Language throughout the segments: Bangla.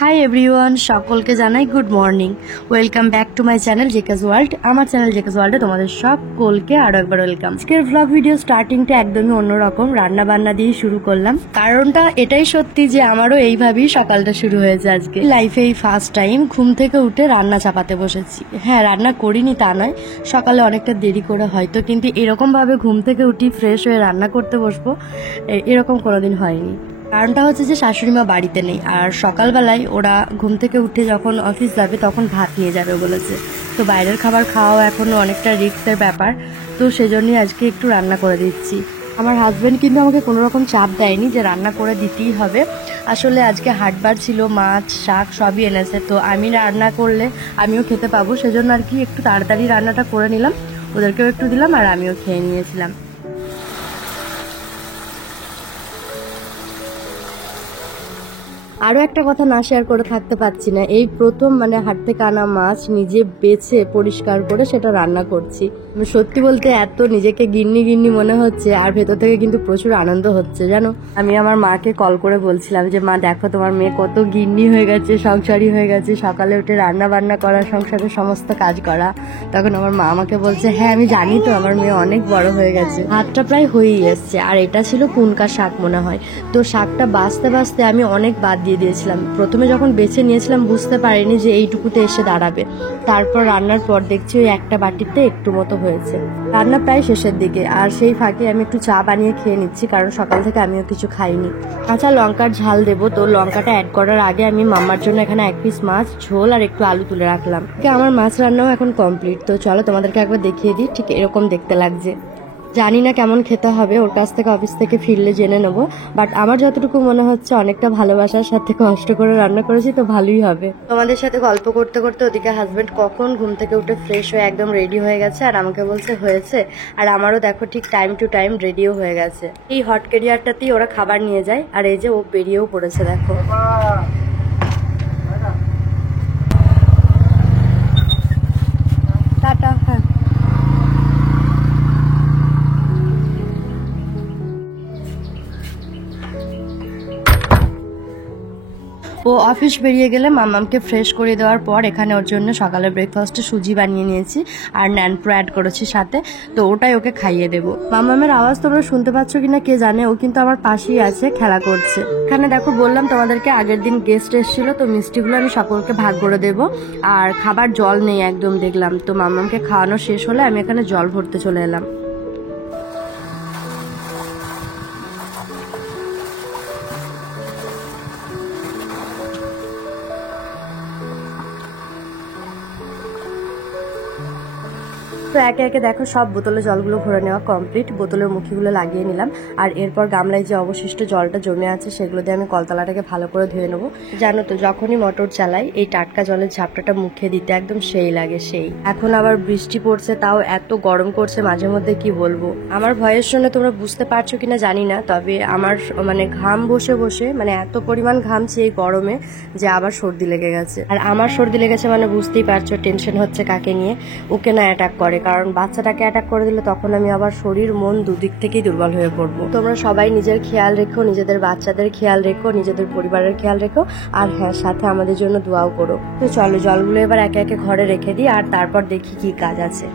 হাই এভরিওয়ান, সকলকে জানাই good morning. Welcome back to my channel JK's world. আমার চ্যানেল জেকেস ওয়ার্ল্ডে তোমাদের সকলকে আরও একবার ওয়েলকাম। আজকের ভ্লগ ভিডিও স্টার্টিংটা একদমই অন্যরকম, রান্না বান্না দিয়ে শুরু করলাম। কারণটা এটাই সত্যি যে আমারও এইভাবেই সকালটা শুরু হয়েছে। আজকে লাইফে এই ফার্স্ট টাইম ঘুম থেকে উঠে রান্না চাপাতে বসেছি। হ্যাঁ, রান্না করিনি তা নয়, সকালে অনেকটা দেরি করে হয়তো, কিন্তু এরকমভাবে ঘুম থেকে উঠি ফ্রেশ হয়ে রান্না করতে বসবো এরকম কোনোদিন হয়নি। কারণটা হচ্ছে যে শাশুড়ি মা বাড়িতে নেই, আর সকালবেলায় ওরা ঘুম থেকে উঠে যখন অফিস যাবে তখন ভাত নিয়ে যাবে বলেছে। তো বাইরের খাবার খাওয়াও এখনও অনেকটা রিস্কের ব্যাপার, তো সেজন্যই আজকে একটু রান্না করে দিচ্ছি। আমার হাজব্যান্ড কিন্তু আমাকে কোনো রকম চাপ দেয়নি যে রান্না করে দিতেই হবে। আসলে আজকে হাটবার ছিল, মাছ শাক সবই এনেছে, তো আমি রান্না করলে আমিও খেতে পাবো, সেজন্য আর কি একটু তাড়াতাড়ি রান্নাটা করে নিলাম, ওদেরকেও একটু দিলাম আর আমিও খেয়ে নিয়েছিলাম। আরও একটা কথা না শেয়ার করে থাকতে পারছি না, এই প্রথম হাট থেকে আনা মাছ নিজে বেছে পরিষ্কার করে সেটা রান্না করছি। সত্যি বলতে এত নিজেকে গিন্নি গিন্নি মনে হচ্ছে, আর ভেতর থেকে কিন্তু প্রচুর আনন্দ হচ্ছে জানো। আমি আমার মাকে কল করে বলছিলাম যে মা দেখো তোমার মেয়ে কত গিন্নি হয়ে গেছে, সংসারী হয়ে গেছে, সকালে উঠে রান্না বান্না করা, সংসারের সমস্ত কাজ করা। তখন আমার মা আমাকে বলছে হ্যাঁ আমি জানি তো, আমার মেয়ে অনেক বড় হয়ে গেছে। ভাতটা প্রায় হয়েই এসছে, আর এটা ছিল পুনকা শাক মনে হয়। তো শাকটা বাছতে বাছতে আমি অনেক বাদ দিয়ে দিয়েছিলাম। প্রথমে যখন বেছে নিয়েছিলাম বুঝতে পারিনি যে এইটুকুতে এসে দাঁড়াবে, তারপর রান্নার পর দেখছি ওই একটা বাটিতে একটু মতো হয়েছে। রান্না প্রায় শেষের দিকে, আর সেই ফাঁকে আমি একটু চা বানিয়ে খেয়ে নিচ্ছি, কারণ সকাল থেকে আমিও কিছু খাইনি। কাঁচা লঙ্কার ঝাল দেবো, তো লঙ্কাটা অ্যাড করার আগে আমি মাম্মার জন্য এখানে এক পিস মাছ ঝোল আর একটু আলু তুলে রাখলাম। আমার মাছ রান্নাও এখন কমপ্লিট, তো চলো তোমাদেরকে একবার দেখিয়ে দিই ঠিক এরকম দেখতে লাগছে। জানি না কেমন খেতে হবে, ওর কাছ থেকে অফিস থেকে ফিরলে জেনে নেবো, বাট আমার যতটুকু মনে হচ্ছে অনেকটা ভালোবাসার সাথে কষ্ট করে রান্না করেছি, তো ভালোই হবে। তোমাদের সাথে গল্প করতে করতে ওদিকে হাজবেন্ড কখন ঘুম থেকে উঠে ফ্রেশ হয়ে একদম রেডি হয়ে গেছে, আর আমাকে বলছে হয়েছে, আর আমারও দেখো ঠিক টাইম টু টাইম রেডিও হয়ে গেছে। এই হট ক্যারিয়ারটাতেই ওরা খাবার নিয়ে যায়, আর এই যে ও বেরিয়েও পড়েছে দেখো। টাটা। হ্যাঁ, ও অফিস বেরিয়ে গেলে মাম্মামকে ফ্রেশ করে দেওয়ার পর এখানে ওর জন্য সকালে ব্রেকফাস্টে সুজি বানিয়ে নিয়েছি আর ন্যানপ্রো অ্যাড করেছি সাথে, তো ওটাই ওকে খাইয়ে দেবো। মাম্মামের আওয়াজ তোমরা শুনতে পাচ্ছ কিনা কে জানে, ও কিন্তু আমার পাশেই আছে, খেলা করছে। এখানে দেখো বললাম তোমাদেরকে আগের দিন গেস্ট এসেছিল, তো মিষ্টিগুলো আমি সকলকে ভাগ করে দেবো। আর খাবার জল নেই একদম দেখলাম, তো মাম্মামকে খাওয়ানো শেষ হলে আমি এখানে জল ভরতে চলে এলাম। তো একে একে দেখো সব বোতলে জলগুলো ভরে নেওয়া কমপ্লিট, বোতলের মুখিগুলো লাগিয়ে নিলাম, আর এরপর গামলায় যে অবশিষ্ট জলটা জমে আছে সেগুলো দিয়ে আমি কলতলাটাকে ভালো করে ধুয়ে নেবো। জানো তো যখনই মোটর চালাই এই টাটকা জলের ঝাপটাটা মুখে দিতে একদম সেই লাগে সেই। এখন আবার বৃষ্টি পড়ছে, তাও এত গরম করছে মাঝে মধ্যে, কি বলবো। আমার ভয়েস শুনে তোমরা বুঝতে পারছো কিনা জানি না, তবে আমার ঘাম বসে বসে এত পরিমাণ ঘামছে এই গরমে যে আবার সর্দি লেগে গেছে। আর আমার সর্দি লেগেছে বুঝতেই পারছো টেনশন হচ্ছে কাকে নিয়ে, ওকে না অ্যাটাক করে, কারণ বাচ্চাটাকে অ্যাটাক করে দিলে তখন আমি আবার শরীর মন দুদিক থেকেই দুর্বল হয়ে পড়বো। তোমরা সবাই নিজের খেয়াল রেখো, নিজেদের বাচ্চাদের খেয়াল রেখো, নিজেদের পরিবারের খেয়াল রেখো, আর হ্যাঁ সাথে আমাদের জন্য দোয়াও করো। তো চলো জলগুলো এবার একে একে ঘরে রেখে দিই, আর তারপর দেখি কি কাজ আছে।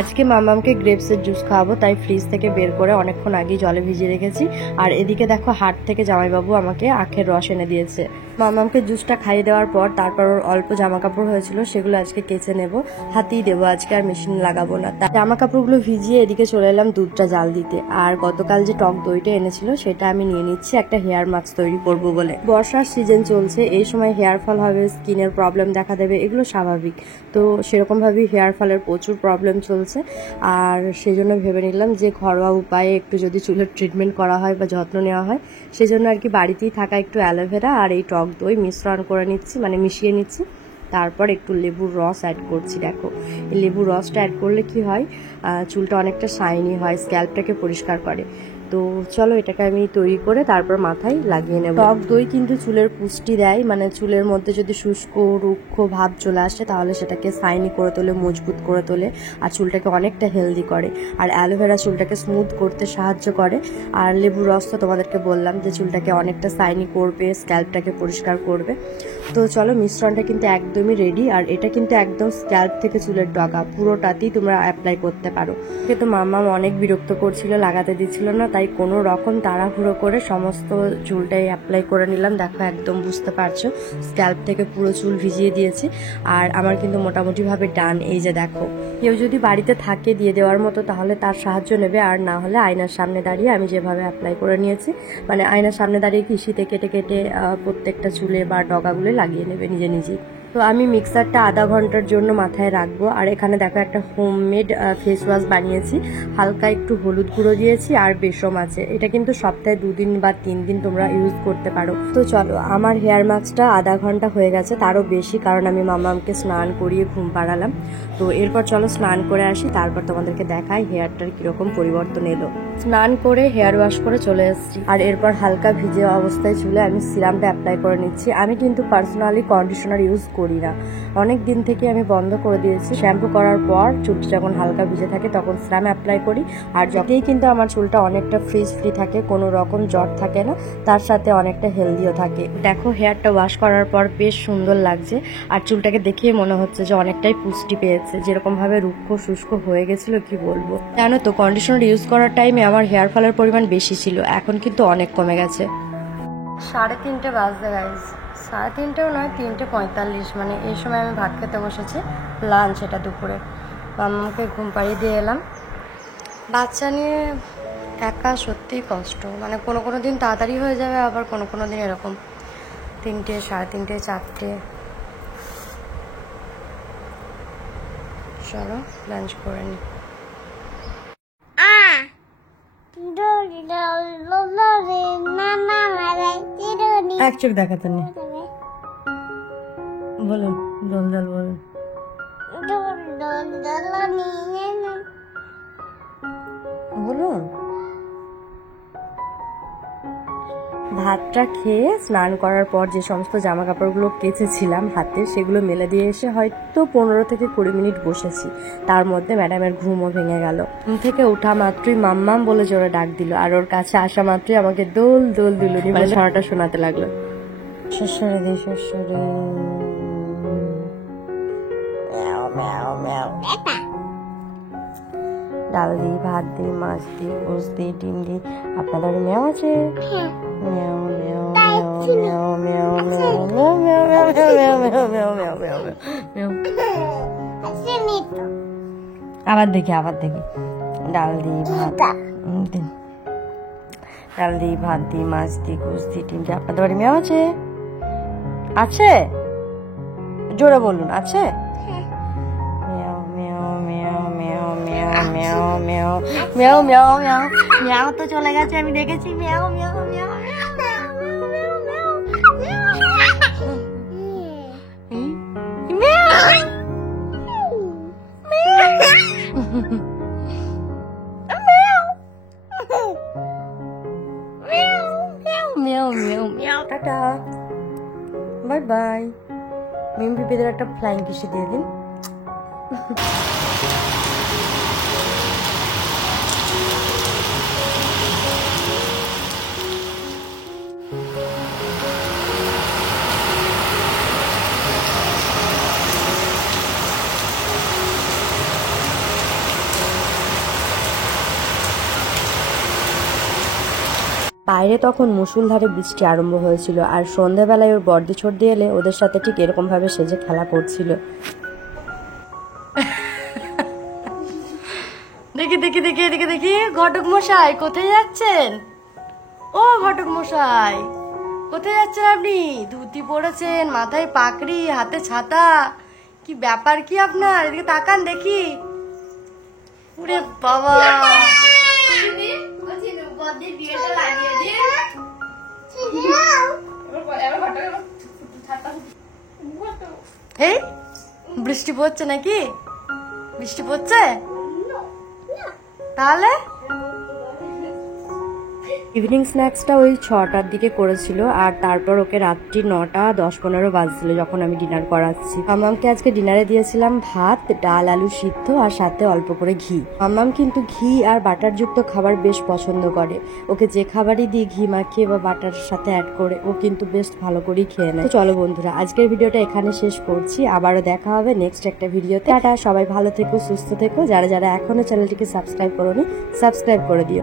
আজকে মামামকে গ্রেপসের জুস খাওয়াবো, তাই ফ্রিজ থেকে বের করে অনেকক্ষণ আগেই জলে ভিজিয়ে রেখেছি। আর এদিকে দেখো হাট থেকে জামাইবাবু আমাকে আখের রস এনে দিয়েছে। মামামকে জুসটা খাইয়ে দেওয়ার পর তারপর ওর অল্প জামা কাপড় হয়েছিল সেগুলো আজকে কেচে নেব, হাতেই দেবো আজকে, আর মেশিন লাগাবো না। জামা কাপড়গুলো ভিজিয়ে এদিকে চলে এলাম দুধটা জাল দিতে। আর গতকাল যে টক দইটা এনেছিল সেটা আমি নিয়ে নিচ্ছি একটা হেয়ার মাস্ক তৈরি করব বলে। বর্ষার সিজন চলছে, এই সময় হেয়ার ফল হবে, স্কিনের প্রবলেম দেখা দেবে, এগুলো স্বাভাবিক। তো সেরকম ভাবেই হেয়ার ফলের প্রচুর প্রবলেম চলছে, আর সেই জন্য ভেবে নিলাম যে ঘরোয়া উপায়ে একটু যদি চুলের ট্রিটমেন্ট করা হয় বা যত্ন নেওয়া হয়, সেই জন্য আর কি বাড়িতেই থাকা একটু অ্যালোভেরা আর এই টক দই মিশ্রণ করে নিচ্ছি, মিশিয়ে নিচ্ছি। তারপর একটু লেবুর রস অ্যাড করছি। দেখো এই লেবুর রসটা অ্যাড করলে কি হয়, চুলটা অনেকটা শাইনি হয়, স্ক্যাল্পটাকে পরিষ্কার করে। তো চলো এটাকে আমি তৈরি করে তারপর মাথায় লাগিয়ে নেব। টক দই কিন্তু চুলের পুষ্টি দেয়, মানে চুলের মধ্যে যদি শুষ্ক রুক্ষ ভাব চলে আসে তাহলে সেটাকে শাইনি করে তোলে, মজবুত করে তোলে, আর চুলটাকে অনেকটা হেলদি করে। আর অ্যালোভেরা চুলটাকে স্মুথ করতে সাহায্য করে। আর লেবুর রস তো তোমাদেরকে বললাম যে চুলটাকে অনেকটা শাইনি করবে, স্ক্যাল্পটাকে পরিষ্কার করবে। তো চলো মিশ্রণটা কিন্তু একদমই রেডি। আর এটা কিন্তু একদম স্ক্যাল্প থেকে চুলের ডগা পুরোটাতেই তোমরা অ্যাপ্লাই করতে পারো। কিন্তু মাম্মা অনেক বিরক্ত করছিল, লাগাতে দিচ্ছিল না, তাই কোনো রকম তাড়াহুড়ো করে সমস্ত চুলটাই অ্যাপ্লাই করে নিলাম। দেখো একদম বুঝতে পারছো স্ক্যাল্প থেকে পুরো চুল ভিজিয়ে দিয়েছি। আর আমার কিন্তু মোটামুটিভাবে ডান। এই যে দেখো, কেউ যদি বাড়িতে থাকে দিয়ে দেওয়ার মতো তাহলে তার সাহায্য নেবে, আর না হলে আয়নার সামনে দাঁড়িয়ে আমি যেভাবে অ্যাপ্লাই করে নিয়েছি, মানে আয়নার সামনে দাঁড়িয়ে ঘিসিতে কেটে কেটে প্রত্যেকটা চুলে বা ডগাগুলো লাগিয়ে নেবে নিজে নিজেই। তো আমি মিক্সারটা আধা ঘন্টার জন্য মাথায় রাখবো। আর এখানে দেখো একটা হোমমেড ফেস ওয়াশ বানিয়েছি, হালকা একটু হলুদ গুঁড়ো দিয়েছি আর বেসম আছে। এটা কিন্তু সপ্তাহে 2 দিন বা 3 দিন তোমরা ইউজ করতে পারো। তো চলো আমার হেয়ার মাস্কটা আধা ঘন্টা হয়ে গেছে, তারও বেশি, কারণ আমি মামাকে স্নান করিয়ে ঘুম পাড়ালাম। তো এরপর চলো স্নান করে আসি, তারপর তোমাদেরকে দেখাই হেয়ারটার কিরকম পরিবর্তন এলো। স্নান করে হেয়ার ওয়াশ করে চলে এসেছি। আর এরপর হালকা ভিজে অবস্থায় চুলে আমি সিরামটা অ্যাপ্লাই করে নিচ্ছি। আমি কিন্তু পার্সোনালি কন্ডিশনার ইউজ করি না, অনেক দিন থেকে আমি বন্ধ করে দিয়েছি। শ্যাম্পু করার পর চুলটা যখন হালকা ভিজে থাকে তখন সিরাম অ্যাপ্লাই করি। আর যতই কিন্তু আমার চুলটা অনেকটা ফ্রি থাকে, কোনো রকম জট থাকে না, তার সাথে অনেকটা হেলদিও থাকে। দেখো হেয়ারটা ওয়াশ করার পর বেশ সুন্দর লাগছে। আর চুলটাকে দেখেই মনে হচ্ছে যে অনেকটাই পুষ্টি পেয়েছে, যেরকম ভাবে রুক্ষ শুষ্ক হয়ে গেছিল কি বলবো। জানো তো কন্ডিশনার ইউজ করার টাইমে আমার হেয়ার ফলের পরিমাণ বেশি ছিল, এখন কিন্তু অনেক কমে গেছে। 3:30 বাজতে গাইজ, 3:30ও নয়, 3:45, মানে এই সময় আমি ভাত খেতে বসেছি, লাঞ্চ এটা দুপুরে। মাম্মাকে ঘুম পাড়িয়ে দিয়ে এলাম। বাচ্চা নিয়ে একা সত্যিই কষ্ট, মানে কোনো দিন তাড়াতাড়ি হয়ে যাবে, আবার কোনো দিন এরকম 3টে, 3:30, 4টে। চলো লাঞ্চ করে নিই। এক চোখ দেখাতে নেই, বলুন দোল বলুন। বলুন। ভাতটা খেয়ে স্নান করার পর যে সমস্ত জামা কাপড়গুলো কেচেছিলাম হাতে, সেগুলো মেলে দিয়ে এসে হয়তো 15 থেকে 20 মিনিট বসেছি। তার মধ্যে ম্যাডামের ঘুমও ভেঙে গেল। ঘুম থেকে ওঠা মাত্রই মাম্মাম বলে জোরে ডাক দিল, আর ওর কাছে আসা মাত্রই আমাকে দোল দুলুনি বলে ছড়াটা শোনাতে লাগলো। শ্বশুরে দি শ্বশুরে, ডাল দিই, ভাত দিই, মাছ দিই, গোস দিই, ডিম দিই। আপনাদের মেও আছে? মেও মেও মেও মেও মেও মেও মেও মেও মেও মেও মেও মেও মেও মেও মেও। আবার দেখি ডাল দিই, ভাত দিই, মাছ দিই, গোস দিই, ডিম দিই। আপনাদের বাড়ি মেও আছে? আছে? জোরে বলুন, আছে? মেও মেও মেও মেও তো চলে গেছে, আমি দেখেছি। মেও মেও মেও টাটা, বাই বাই। মিম পিপিদের একটা ফ্লাইং কিসি দিয়ে দিন। বাইরে তখন মুষলধারে বৃষ্টি আরম্ভ হয়েছিল, আর সন্ধ্যাবেলায় ওর বর্দি ছর্দি এলে ওদের সাথে ঠিক এরকম ভাবে সেজে খেলা করছিল। দেখি দেখি দেখি এদিকে দেখি। ঘটক মশাই কোথায় যাচ্ছেন? ও ঘটক মশাই কোথায় যাচ্ছেন আপনি? ধুতি পরেছেন, মাথায় পাকড়ি, হাতে ছাতা, কি ব্যাপার কি আপনার? এদিকে তাকান দেখি। ওরে বাবা, এই বৃষ্টি পড়ছে নাকি? বৃষ্টি পড়ছে? তাহলে ইভিনিং স্ন্যাক্সটা ওই 6টার দিকে করেছিল, আর তারপর ওকে রাত্রি 9টা 10-15 বাজছিল যখন আমি ডিনার করাচ্ছি। মাম্মামকে আজকে ডিনারে দিয়েছিলাম ভাত, ডাল, আলু সিদ্ধ আর সাথে অল্প করে ঘি। মাম্মাম কিন্তু ঘি আর বাটারযুক্ত খাবার বেশ পছন্দ করে। ওকে যে খাবারই দিই ঘি মাখিয়ে বা বাটার সাথে অ্যাড করে ও কিন্তু বেশ ভালো করেই খেয়ে নেয়। চলো বন্ধুরা, আজকের ভিডিওটা এখানে শেষ করছি। আবারও দেখা হবে নেক্সট একটা ভিডিওতে। টাটা, সবাই ভালো থেকো, সুস্থ থেকো। যারা যারা এখনো চ্যানেলটিকে সাবস্ক্রাইব করোনি, সাবস্ক্রাইব করে দিও।